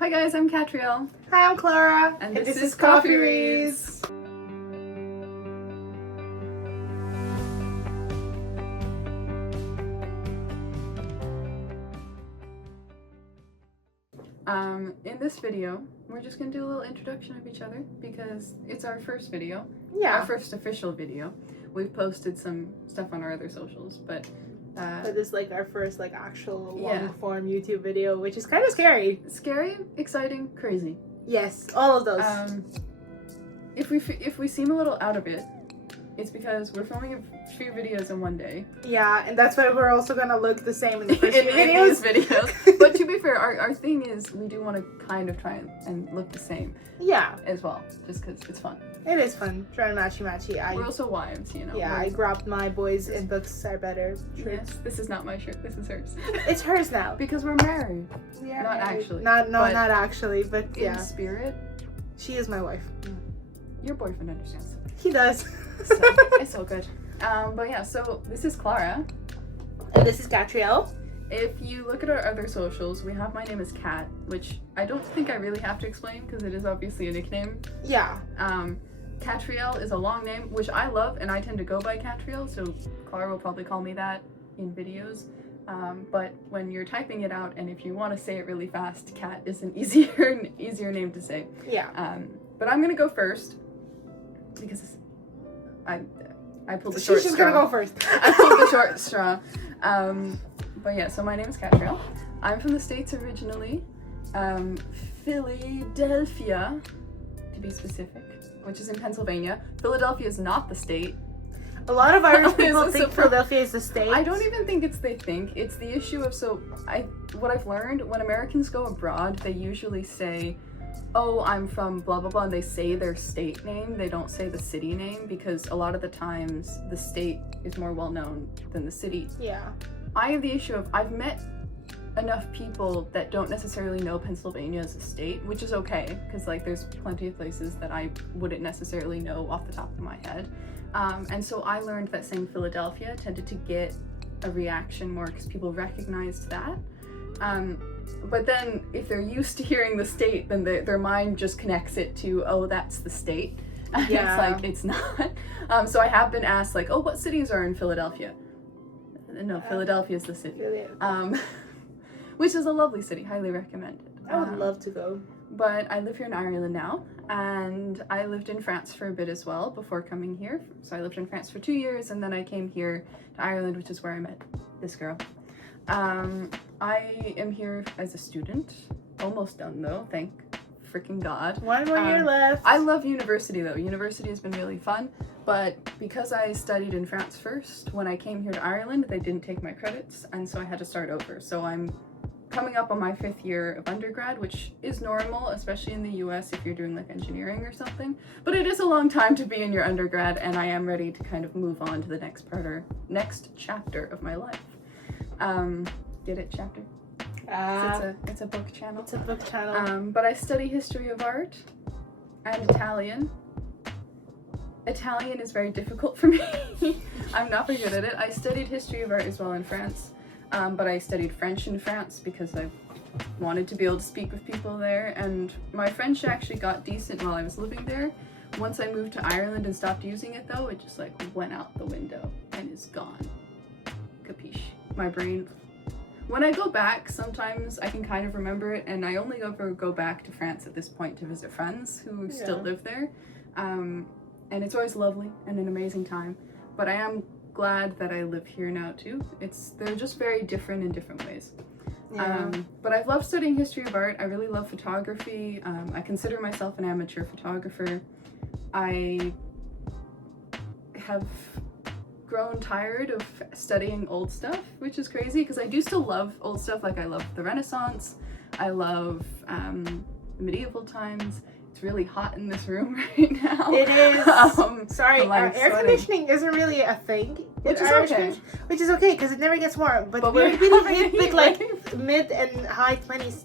Hi guys, I'm Catrielle. Hi, I'm Clara. And this is Coffee Reads. In this video, we're just going to do a little introduction of each other because it's our first video. Yeah. Our first official video. We've posted some stuff on our other socials, but this is like our first actual Yeah. long form YouTube video, which is kind of scary. scary, exciting, crazy. Yes, all of those. If we seem a little out of it, it's because we're filming a few videos in one day. Yeah, and that's why we're also gonna look the same in the first in few these videos. videos. But to be fair, our thing is we do want to kind of try and look the same Yeah, as well, just because it's fun. it is fun. Trying matchy. We're also wives, you know. Yeah, I grabbed my boys in books are better shirt. Yes, this is not my shirt. This is hers. It's hers now. Because we're married. Yeah, Not actually, Not but actually, but In yeah. spirit, She is my wife. your boyfriend understands. He does. So, it's so good. But yeah, so this is Clara. And this is Catrielle. If you look at our other socials, we have my name is Kat, which I don't think I really have to explain because it is obviously a nickname. Yeah. Catrielle is a long name, which I love, and I tend to go by Catrielle, so Clara will probably call me that in videos. But when you're typing it out, and if you want to say it really fast, Kat is an easier name to say. Yeah. But I'm gonna go first because I pulled the short She's just straw. gonna go first. I pulled the short straw. But yeah, so my name is Catrielle. I'm from the States originally. Philadelphia, to be specific, which is in Pennsylvania. Philadelphia is not the state. A lot of Irish It's people a think surprise. Philadelphia is the state. I don't even think it's they think. It's the issue of what I've learned, when Americans go abroad, they usually say, oh, I'm from blah blah blah, and they say their state name. They don't say the city name because a lot of the times the state is more well known than the city. Yeah. I have the issue of I've met enough people that don't necessarily know Pennsylvania as a state, which is okay because there's plenty of places that I wouldn't necessarily know off the top of my head. And so I learned that saying Philadelphia tended to get a reaction more because people recognized that. But then if they're used to hearing the state, then their mind just connects it to, oh, that's the state. And Yeah. it's not. So I have been asked oh, what cities are in Philadelphia? No, Philadelphia is the city. Which is a lovely city, highly recommended. I would love to go. But I live here in Ireland now, and I lived in France for a bit as well before coming here. So I lived in France for 2 years, and then I came here to Ireland, which is where I met this girl. I am here as a student, almost done though, thank freaking God. One more year left. I love university though. University has been really fun, but because I studied in France first, when I came here to Ireland, they didn't take my credits, and so I had to start over. So I'm coming up on my 5th year of undergrad, which is normal, especially in the US if you're doing engineering or something. But it is a long time to be in your undergrad, and I am ready to kind of move on to the next chapter of my life. Get it, chapter? It's a book channel. It's a book channel. But I study history of art and Italian. Italian is very difficult for me. I'm not very good at it. I studied history of art as well in France, but I studied French in France because I wanted to be able to speak with people there, and my French actually got decent while I was living there. Once I moved to Ireland and stopped using it though, it just went out the window and is gone. Capiche? My brain. When I go back, sometimes I can kind of remember it, and I only ever go back to France at this point to visit friends who still live there. And it's always lovely and an amazing time. But I am glad that I live here now too. They're just very different in different ways. Yeah. But I've loved studying history of art. I really love photography. I consider myself an amateur photographer. I have grown tired of studying old stuff, which is crazy because I do still love old stuff. I love the Renaissance, I love medieval times. It's really hot in this room right now. It is. Sorry, I'm, air sweating. conditioning isn't really a thing. Which is Irish okay. country, which is okay because it never gets warm. But we're we've been hit having with mid and high 20s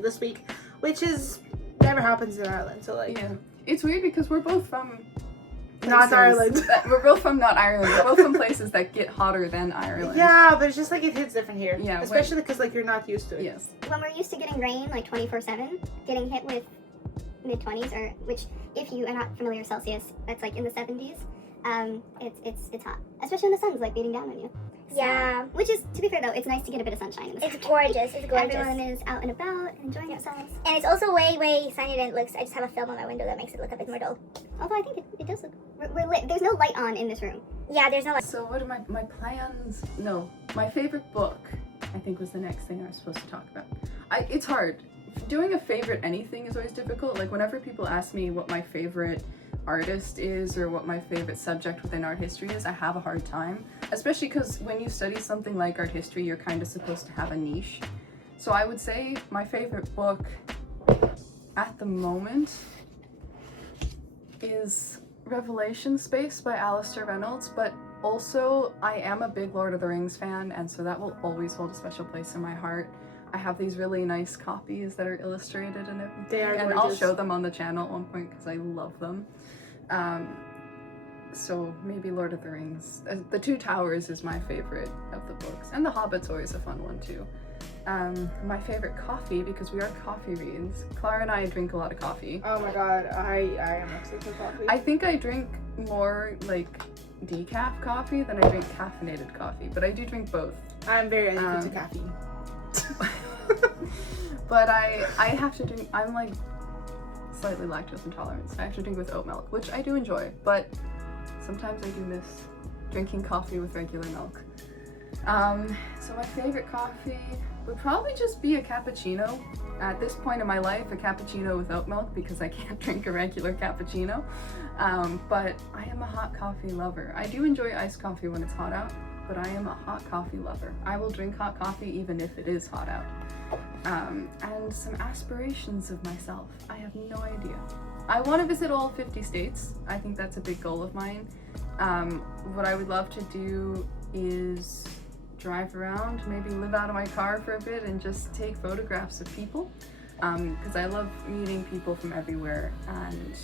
this week, which is never happens in Ireland. So yeah, it's weird because we're both from Not Ireland. We're both from not Ireland. We're both from places that get hotter than Ireland. Yeah, but it's just like it hits different here. Yeah, especially because like you're not used to it. Yes. When we're used to getting rain like 24/7, getting hit with mid-20s, or which, if you are not familiar with Celsius, that's like in the 70s. It's hot, especially when the sun's like beating down on you. Yeah. Which is, to be fair though, it's nice to get a bit of sunshine in the It's gorgeous. It's gorgeous. Everyone is out and about, enjoying themselves. And it's also way, way sunnier than it looks. I just have a film on my window that makes it look a bit more dull. Although I think it does look, we're lit. There's no light on in this room. Yeah, there's no like. So what are my plans? No, my favorite book, I think, was the next thing I was supposed to talk about. It's hard. Doing a favorite anything is always difficult. Like whenever people ask me what my favorite artist is or what my favorite subject within art history is, I have a hard time, especially because when you study something like art history, you're kind of supposed to have a niche. So I would say my favorite book at the moment is Revelation Space by Alistair Reynolds, but also I am a big Lord of the Rings fan, and so that will always hold a special place in my heart. I have these really nice copies that are illustrated and everything, They are and gorgeous. I'll show them on the channel at one point because I love them. So maybe Lord of the Rings. The Two Towers is my favorite of the books, and The Hobbit's always a fun one too. My favorite coffee, because we are CoffeeReads. Clara and I drink a lot of coffee. Oh my god, I am obsessed with coffee. I think I drink more like decaf coffee than I drink caffeinated coffee, but I do drink both. I'm very addicted to caffeine. But I have to drink, I'm like slightly lactose intolerant, so I have to drink with oat milk, which I do enjoy, but sometimes I do miss drinking coffee with regular milk. So my favorite coffee would probably just be a cappuccino. At this point in my life, a cappuccino with oat milk, because I can't drink a regular cappuccino. But I am a hot coffee lover. I do enjoy iced coffee when it's hot out, but I am a hot coffee lover. I will drink hot coffee even if it is hot out. And some aspirations of myself. I have no idea. I want to visit all 50 states. I think that's a big goal of mine. What I would love to do is drive around, maybe live out of my car for a bit and just take photographs of people. Because I love meeting people from everywhere and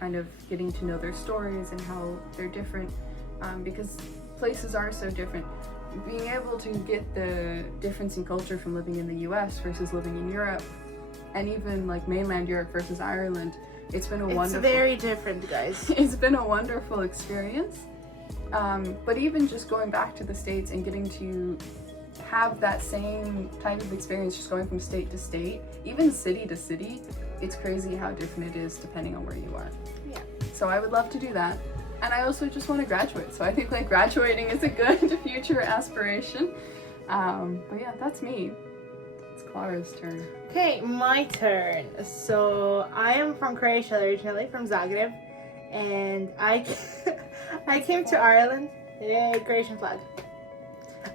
kind of getting to know their stories and how they're different. Because places are so different. Being able to get the difference in culture from living in the US versus living in Europe, and even like mainland Europe versus Ireland, it's been a wonderful... It's very different, guys. It's been a wonderful experience. But even just going back to the States and getting to have that same type of experience, just going from state to state, even city to city, it's crazy how different it is depending on where you are. Yeah. So I would love to do that. And I also just want to graduate. So I think like graduating is a good future aspiration. But yeah, that's me. It's Clara's turn. Okay, my turn. So I am from Croatia originally, from Zagreb, and I came to Ireland. Yeah, Croatian flag.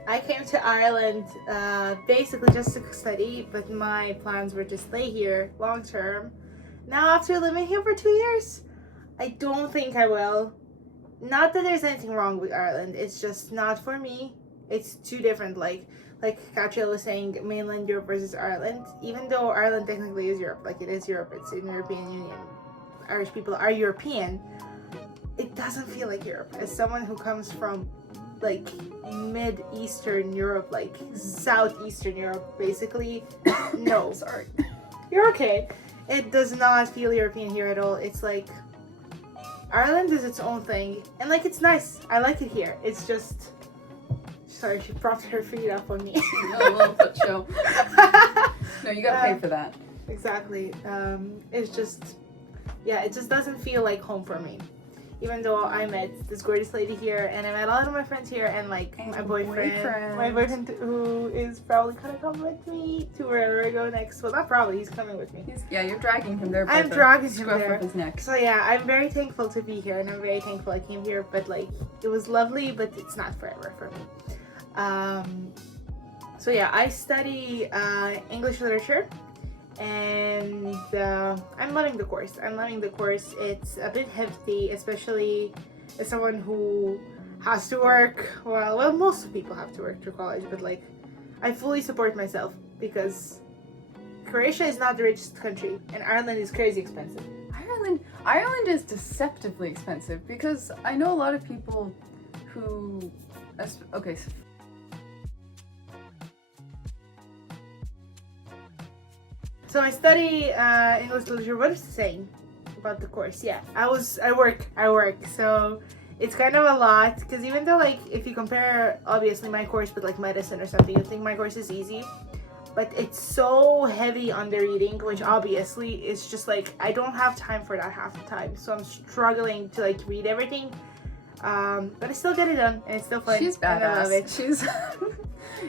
I came to Ireland basically just to study, but my plans were to stay here long term. Now after living here for 2 years, I don't think I will. Not that there's anything wrong with Ireland, it's just not for me. It's too different, like Katrina was saying, mainland Europe versus Ireland. Even though Ireland technically is Europe, like it is Europe, it's in the European Union. Irish people are European. It doesn't feel like Europe. As someone who comes from like mid-eastern Europe, like southeastern Europe, basically, no. Sorry. You're okay. It does not feel European here at all. It's like Ireland is its own thing, and like it's nice. I like it here. It's just, sorry, she propped her feet up on me. A little foot show. No, you gotta pay for that. Exactly. It's just, yeah, it just doesn't feel like home for me. Even though I met this gorgeous lady here, and I met a lot of my friends here, and like my boyfriend who is probably gonna come with me to wherever I go next. Well, not probably, he's coming with me. Yeah, you're dragging him there. I'm dragging him Scruff there. of his neck. So yeah, I'm very thankful to be here, and I'm very thankful I came here. But like, it was lovely, but it's not forever for me. So yeah, I study English literature. And I'm loving the course. It's a bit hefty, especially as someone who has to work. Well, most people have to work through college, but like, I fully support myself because Croatia is not the richest country, and Ireland is crazy expensive. Ireland Ireland is deceptively expensive because I know a lot of people who, okay. So I study English literature. What is it saying about the course? Yeah, I work. So it's kind of a lot because even though like if you compare obviously my course with like medicine or something, you think my course is easy, but it's so heavy on the reading, which obviously is just like I don't have time for that half the time. So I'm struggling to like read everything. But I still get it done and it's still fun. She's badass. And I love it.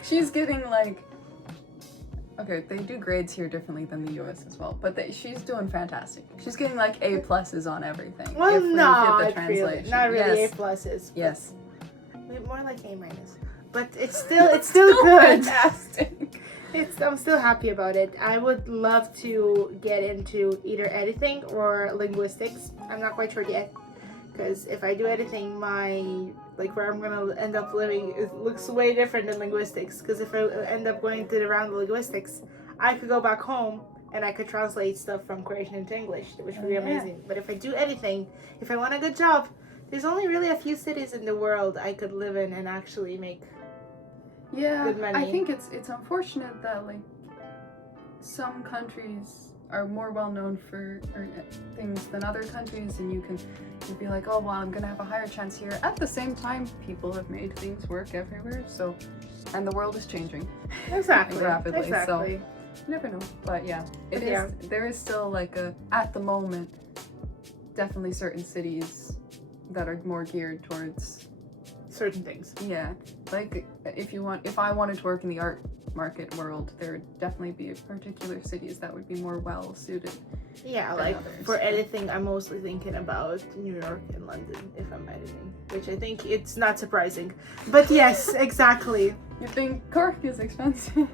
She's getting like. Okay, they do grades here differently than the US as well, but she's doing fantastic. She's getting like A pluses on everything. Well, if we not hit the translation. really. Not really Yes. A pluses. Yes. More like A minus. But it's still good. Fantastic. I'm still happy about it. I would love to get into either editing or linguistics. I'm not quite sure yet. Because if I do editing, where I'm gonna end up living, it looks way different than linguistics. Because if I end up going to the round of linguistics, I could go back home and I could translate stuff from Croatian into English, which would be amazing. But if I do editing, if I want a good job, there's only really a few cities in the world I could live in and actually make good money. I think it's unfortunate that like some countries are more well known for things than other countries, and you'd be like, oh well, I'm gonna have a higher chance here. At the same time, people have made things work everywhere, so and the world is changing Exactly. rapidly. So Exactly. you never know. But yeah, it is. Yeah. There is still like at the moment, definitely certain cities that are more geared towards Certain things. yeah. Like if I wanted to work in the art market world, there would definitely be particular cities that would be more well suited. Yeah, than like others. for editing, I'm mostly thinking about New York and London if I'm editing, which I think it's not surprising. But yes, exactly. You think Cork is expensive?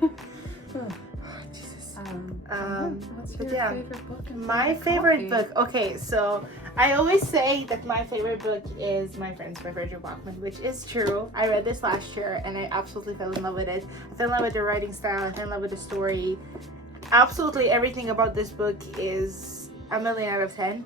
Jesus. What's but your yeah, favorite book? and My favorite coffee? book. Okay, so I always say that my favorite book is My Friends by Virgil Bachman, which is true. I read this last year and I absolutely fell in love with it. I fell in love with the writing style. I fell in love with the story. Absolutely everything about this book is a million out of 10.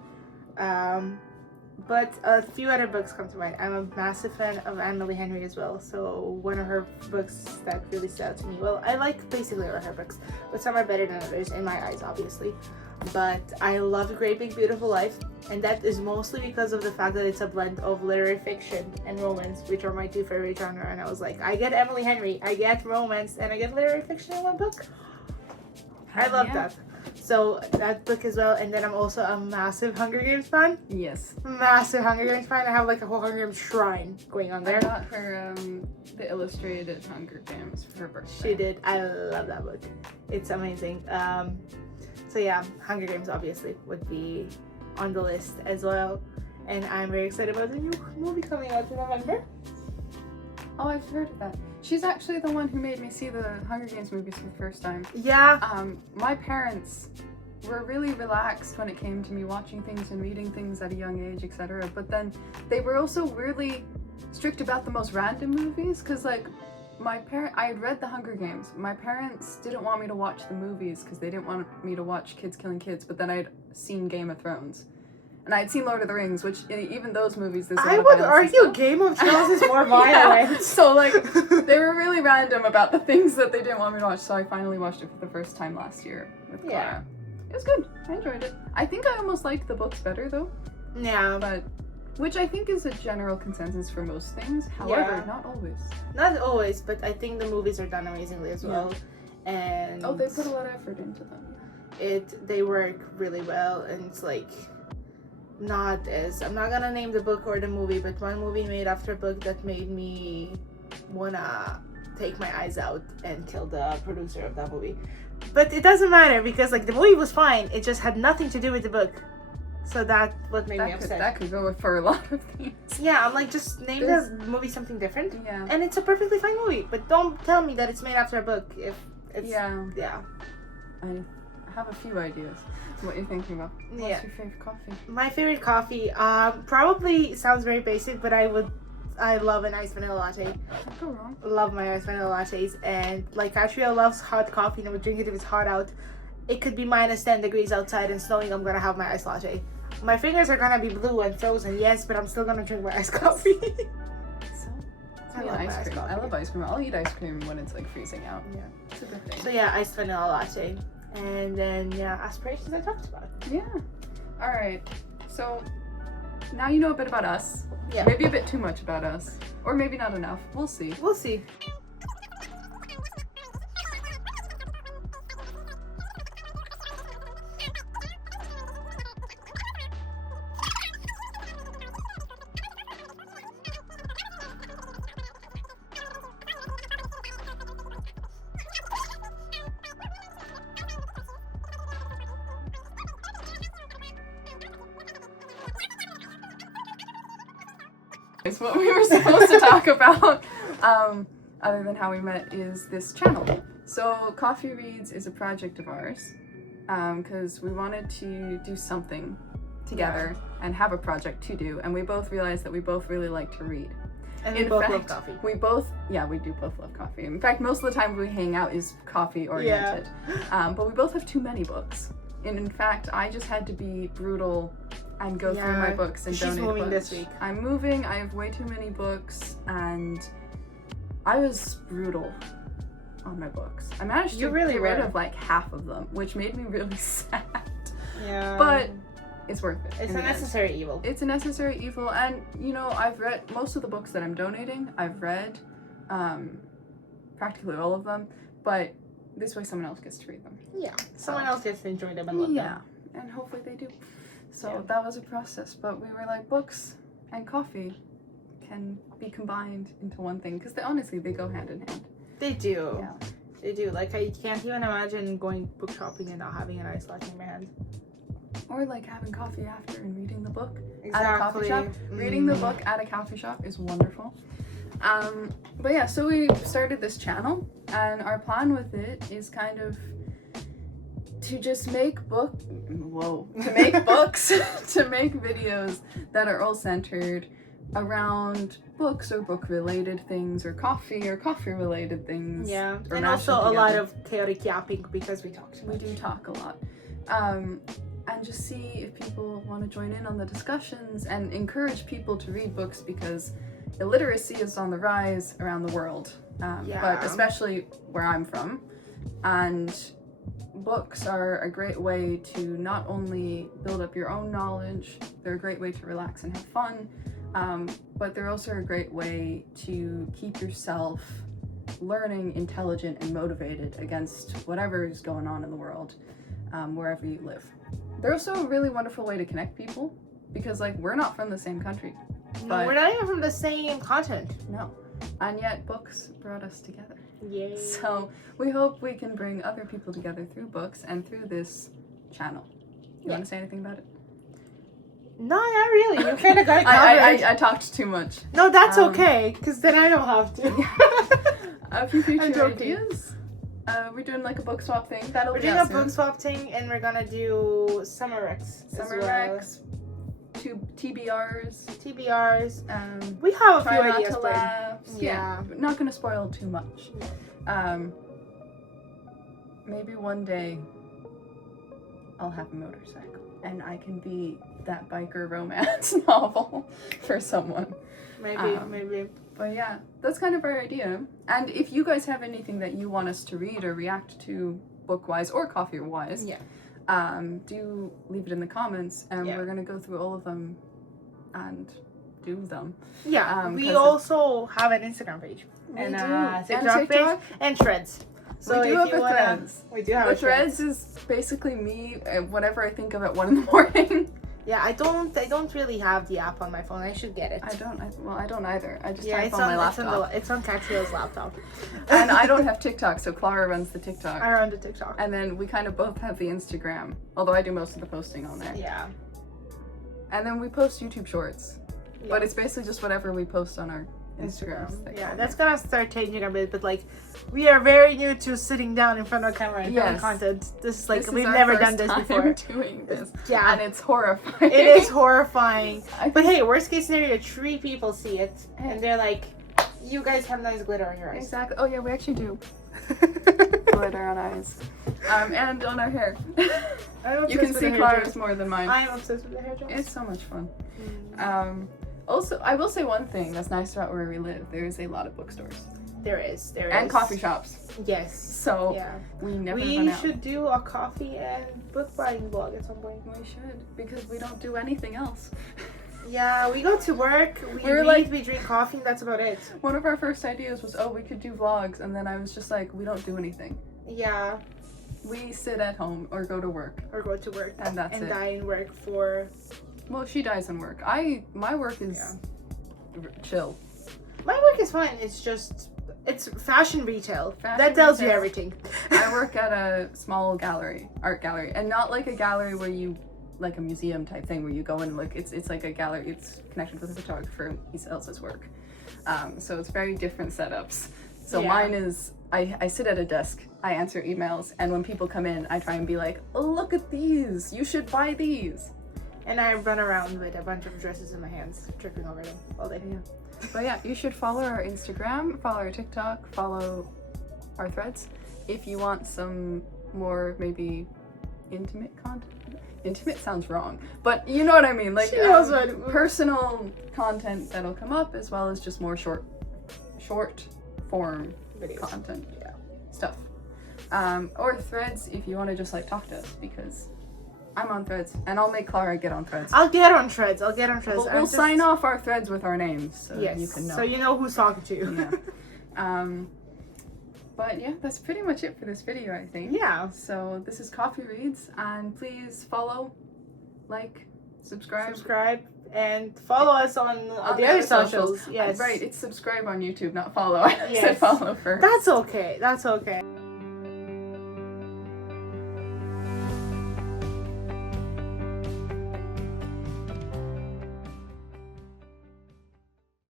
But a few other books come to mind. I'm a massive fan of Emily Henry as well. So one of her books that really stood out to me. Well, I like basically all her books, but some are better than others in my eyes, obviously. But I love Great Big Beautiful Life, and that is mostly because of the fact that it's a blend of literary fiction and romance, which are my two favorite genre. And I was like, I get Emily Henry, I get romance, and I get literary fiction in one book. I love that. So that book as well. And then I'm also a massive Hunger Games fan. Yes. Massive Hunger Games fan. I have like a whole Hunger Games shrine going on I there. got her the illustrated Hunger Games for her birthday. She did. I love that book. It's amazing. So yeah, Hunger Games obviously would be on the list as well. And I'm very excited about the new movie coming out in November. Oh, I've heard of that. She's actually the one who made me see the Hunger Games movies for the first time. Yeah. My parents were really relaxed when it came to me watching things and reading things at a young age, etc. But then they were also really strict about the most random movies, because like I had read the Hunger Games. My parents didn't want me to watch the movies because they didn't want me to watch kids killing kids, but then I'd seen Game of Thrones. And I'd seen Lord of the Rings, which even those movies, there's a lot I of would violence and argue stuff. Game of Thrones is more Yeah. violent. So like they were really random about the things that they didn't want me to watch, so I finally watched it for the first time last year with Clara. Yeah. It was good. I enjoyed it. I think I almost liked the books better though, Yeah. but which I think is a general consensus for most things. However, Yeah. not always. Not always, but I think the movies are done amazingly as well. And Oh, they put a lot of effort into them. they work really well, and it's like not as I'm not gonna name the book or the movie, but one movie made after a book that made me wanna take my eyes out and kill the producer of that movie. But it doesn't matter because like the movie was fine, it just had nothing to do with the book. So that what made me upset. That could go for a lot of things. Yeah, I'm like, just name There's- the movie something different. Yeah. And it's a perfectly fine movie, but don't tell me that it's made after a book if it's Yeah. yeah. I have a few ideas. What you're thinking about? What's Yeah. your favorite coffee? My favorite coffee, probably sounds very basic, but I love an iced vanilla latte. Can't go wrong. Love my iced vanilla lattes, and like Katria loves hot coffee and I would drink it if it's hot out. It could be minus 10 degrees outside and snowing, I'm gonna have my iced latte. My fingers are gonna be blue and frozen, yes, but I'm still gonna drink my iced coffee. So, I I love love iced ice cream. I coffee. love ice cream. I'll eat ice cream when it's like freezing out. Yeah. It's a good thing. So yeah, iced vanilla latte. And then aspirations I talked about. Yeah. All right. So now you know a bit about us. Yeah. Maybe a bit too much about us, or maybe not enough. We'll see. We'll see. It's what we were supposed to talk about, other than how we met, is this channel. So Coffee Reads is a project of ours, because we wanted to do something together and have a project to do, and we both realized that we both really like to read. And we both love coffee. We do both love coffee. In fact, most of the time we hang out is coffee oriented. But we both have too many books. And in fact, I just had to be brutal and go through my books and donate She's moving books. this week. I'm moving, I have way too many books, and I was brutal on my books. I managed to really get rid were. of like half of them, which made me really sad. Yeah. But it's worth it. it's in a the end. necessary evil. It's a necessary evil, and you know, I've read most of the books that I'm donating. I've read practically all of them, but this way someone else gets to read them. Yeah. Someone else gets to enjoy them and love them. And hopefully they do. So that was a process, but we were like, books and coffee can be combined into one thing, because honestly they go hand in hand. They do. Yeah. They do. Like, I can't even imagine going book shopping and not having an ice latte in my hand. Or like having coffee after and reading the book Exactly. at a coffee shop. Reading the book at a coffee shop is wonderful. But yeah, so we started this channel, and our plan with it is kind of to just make books, to make videos that are all centered around books or book related things, or coffee related things. Yeah. or And mash also them a lot together. of chaotic yapping because we talk too We much. do talk a lot. And just see if people want to join in on the discussions and encourage people to read books, because illiteracy is on the rise around the world, but especially where I'm from. And books are a great way to not only build up your own knowledge, they're a great way to relax and have fun, but they're also a great way to keep yourself learning, intelligent, and motivated against whatever is going on in the world, wherever you live. They're also a really wonderful way to connect people, because like we're not from the same country. No, But- we're not even from the same continent. No. And yet books brought us together. Yay. So we hope we can bring other people together through books and through this channel. You want to say anything about it? No, not really. You kind of got it covered. I talked too much. No, that's Um, okay, because then I don't have to. A few I'm future joking. ideas. We're doing like a book swap thing. That'll We're be doing out a book soon. swap thing, and we're gonna do summer recs. as Summer well. recs, 2 TBRs. TBRs. Um, We have a try few not ideas to planned. laughs. Yeah. But not gonna spoil too much. Maybe one day I'll have a motorcycle and I can be that biker romance novel for someone. Maybe. But yeah, that's kind of our idea. And if you guys have anything that you want us to read or react to book-wise or coffee-wise, do leave it in the comments, and we're gonna go through all of them and do them. Yeah, 'cause we it- also have an Instagram page and a TikTok page and Threads. So we do if have you a wanna, Threads. we do have The a Threads. Threads is basically me, whatever I think of at 1 a.m. Yeah, I don't really have the app on my phone. I should get it. I don't either. I just Yeah, type it's on my laptop. it's on Catriel's laptop. And I don't have TikTok, so Clara runs the TikTok. I run the TikTok. And then we kind of both have the Instagram, although I do most of the posting on there. Yeah. And then we post YouTube shorts, but it's basically just whatever we post on our Instagrams. Yeah, that's gonna start changing a bit, but like, we are very new to sitting down in front of a camera and filming content. This is like, we've our never first done this time before. doing this. Yeah. And it's horrifying. It is horrifying. I But hey, worst case scenario, 3 people see it and they're like, you guys have nice glitter on your eyes. Exactly. Oh yeah, we actually do. Well, glitter on eyes. And on our hair. I'm You can obsessed with see the hair Clara's gels. more than mine. I am obsessed with the hair gels. It's so much fun. Mm. Also, I will say one thing that's nice about where we live. There is a lot of bookstores. There is. And coffee shops. Yes. So Yeah. we never run We out. should do a coffee and book buying vlog at some point. We should, because we don't do anything else. Yeah, we go to work, we We're read, like- we drink coffee, and that's about it. One of our first ideas was, oh, we could do vlogs, and then I was just like, we don't do anything. Yeah, We sit at home or go to work, or go to work and that's and it. die in work for. Well, she dies in work. My work is chill. My work is fine. It's fashion retail. Fashion that tells you retail. everything. I work at a small art gallery, and not like a gallery where you, like a museum type thing where you go and look. It's like a gallery. It's connected with a photographer. He sells his work. So it's very different setups. So Yeah. mine is, I sit at a desk, I answer emails, and when people come in, I try and be like, oh, look at these, you should buy these. And I run around with a bunch of dresses in my hands, tripping over them all day. Yeah. But yeah, you should follow our Instagram, follow our TikTok, follow our threads if you want some more maybe intimate content. Intimate sounds wrong, but you know what I mean, like She knows what- personal content that'll come up, as well as just more short form Videos. content Yeah. stuff. Or threads if you want to just like talk to us, because I'm on threads, and I'll make Clara get on threads. I'll get on threads. We'll sign off our threads with our names, so Yes. you can know. So you know who's talking to you. Yeah. But yeah, that's pretty much it for this video, I think. Yeah. So this is Coffee Reads, and please follow, like, subscribe and follow us on the other socials. Yes. Right, it's subscribe on YouTube, not follow. I Yes. said follow first. That's okay. That's okay.